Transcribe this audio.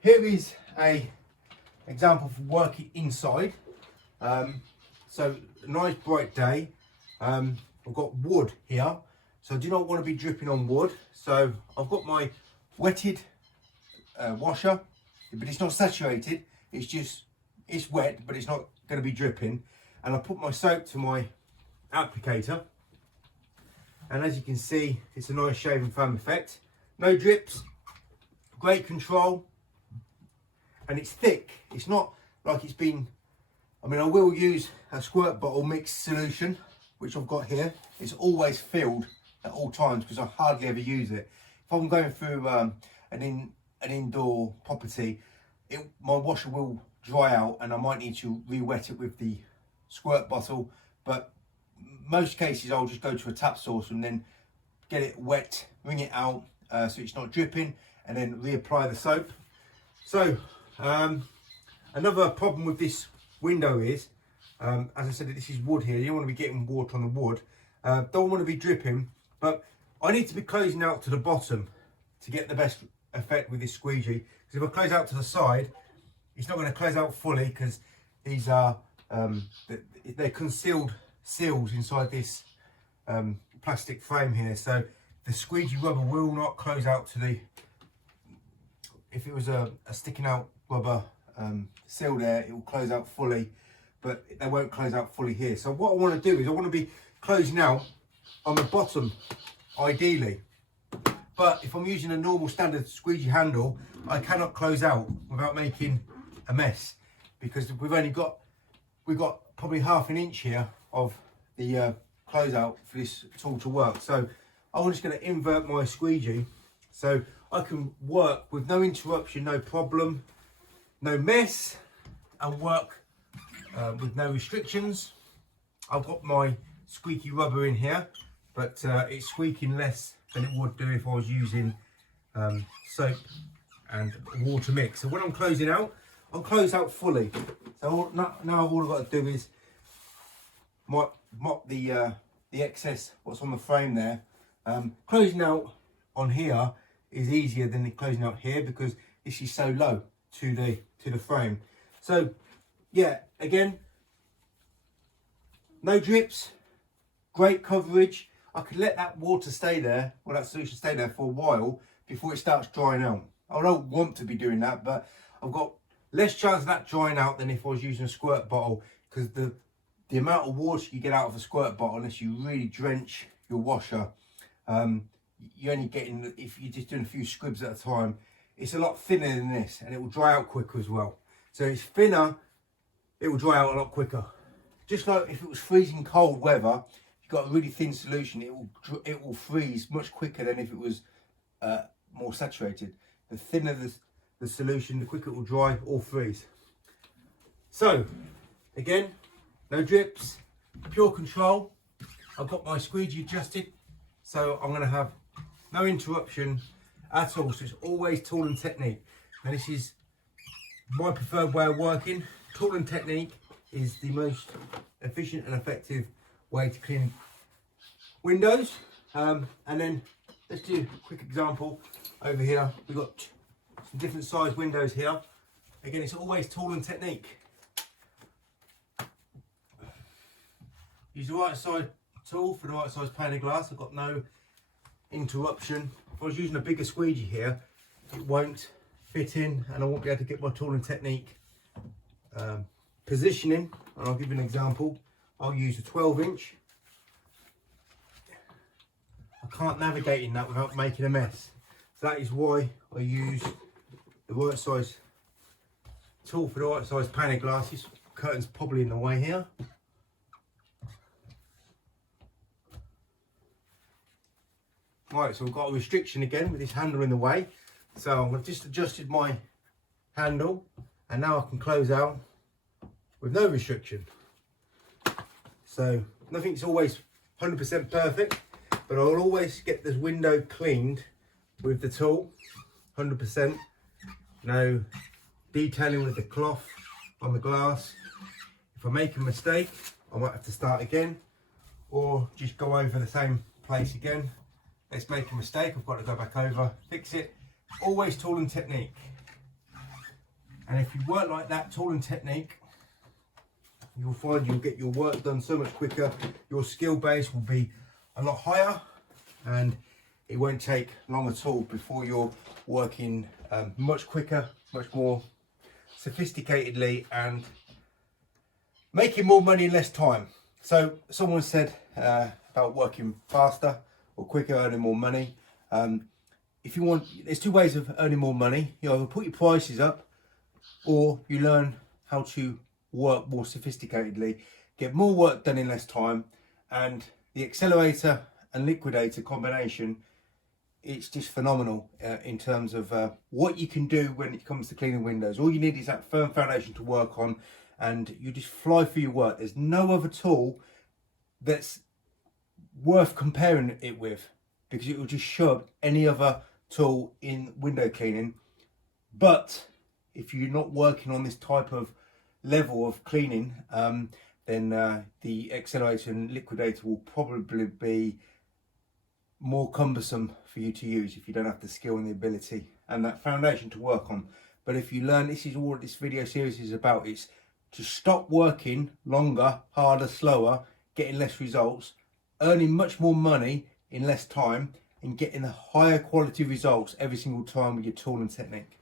Here is a example for working inside. So a nice bright day. I've got wood here, so I do not want to be dripping on wood. So I've got my wetted washer, but it's not saturated. It's wet, but it's not going to be dripping. And I put my soap to my applicator, and as you can see, it's a nice shaving foam effect. No drips, great control, and it's thick. It's not like it's been, I mean, I will use a squirt bottle mixed solution, which I've got here. It's always filled at all times because I hardly ever use it. If I'm going through an indoor property, my washer will dry out and I might need to re-wet it with the squirt bottle, but most cases I'll just go to a tap source and then get it wet, wring it out so it's not dripping, and then reapply the soap. So another problem with this window is, as I said, this is wood here. You don't want to be getting water on the wood. Don't want to be dripping, but I need to be closing out to the bottom to get the best effect with this squeegee. Because if I close out to the side, it's not going to close out fully because these are they're concealed seals inside this plastic frame here. So the squeegee rubber will not close out to the, if it was a sticking out rubber seal there, it will close out fully, but they won't close out fully here. So what I want to do is I want to be closing out on the bottom ideally, but if I'm using a normal standard squeegee handle, I cannot close out without making a mess, because we've got probably half an inch here of the closeout for this tool to work. So I'm just going to invert my squeegee so I can work with no interruption, no problem, no mess, and work with no restrictions. I've got my squeaky rubber in here, but it's squeaking less than it would do if I was using soap and water mix. So when I'm closing out, I'll close out fully. So now all I've got to do is mop the excess what's on the frame there. Closing out on here is easier than closing out here because this is so low to the frame. So yeah, again, no drips, great coverage. I could let that water stay there, or that solution stay there for a while before it starts drying out. I don't want to be doing that, but I've got less chance of that drying out than if I was using a squirt bottle, because the amount of water you get out of a squirt bottle, unless you really drench your washer, you're only getting, if you're just doing a few squibs at a time, it's a lot thinner than this, and it will dry out quicker as well. So it's thinner, it will dry out a lot quicker. Just like if it was freezing cold weather, you've got a really thin solution, it will freeze much quicker than if it was more saturated. The thinner the solution, the quicker it will dry or freeze. So again, no drips, pure control. I've got my squeegee adjusted, so I'm going to have no interruption at all. So it's always tool and technique. And this is my preferred way of working. Tool and technique is the most efficient and effective way to clean windows. And then let's do a quick example over here. We've got some different size windows here. Again, it's always tool and technique. Use the right side tool for the right size pane of glass. I've got no interruption. If I was using a bigger squeegee here, it won't fit in and I won't be able to get my tool and technique positioning. And I'll give you an example. I'll use a 12-inch. I can't navigate in that without making a mess. So that is why I use the right size tool for the right size pane of glass. This curtain's probably in the way here. Right, so we've got a restriction again with this handle in the way. So I've just adjusted my handle and now I can close out with no restriction. So nothing's always 100% perfect, but I'll always get this window cleaned with the tool, 100%. No detailing with the cloth on the glass. If I make a mistake, I might have to start again or just go over the same place again. Let's make a mistake, I've got to go back over, fix it. Always tool and technique. And if you work like that, tool and technique, you'll find you'll get your work done so much quicker. Your skill base will be a lot higher, and it won't take long at all before you're working much quicker, much more sophisticatedly, and making more money in less time. So someone said about working faster or quicker, earning more money. If you want, there's two ways of earning more money. You either put your prices up, or you learn how to work more sophisticatedly, get more work done in less time. And the Accelerator and Liquidator combination, it's just phenomenal in terms of what you can do when it comes to cleaning windows. All you need is that firm foundation to work on, and you just fly through your work. There's no other tool that's worth comparing it with, because it will just shove any other tool in window cleaning. But if you're not working on this type of level of cleaning, then the Accelerator and Liquidator will probably be more cumbersome for you to use if you don't have the skill and the ability and that foundation to work on. But if you learn, this is all this video series is about, it's to stop working longer, harder, slower, getting less results, earning much more money in less time, and getting the higher quality results every single time with your tool and technique.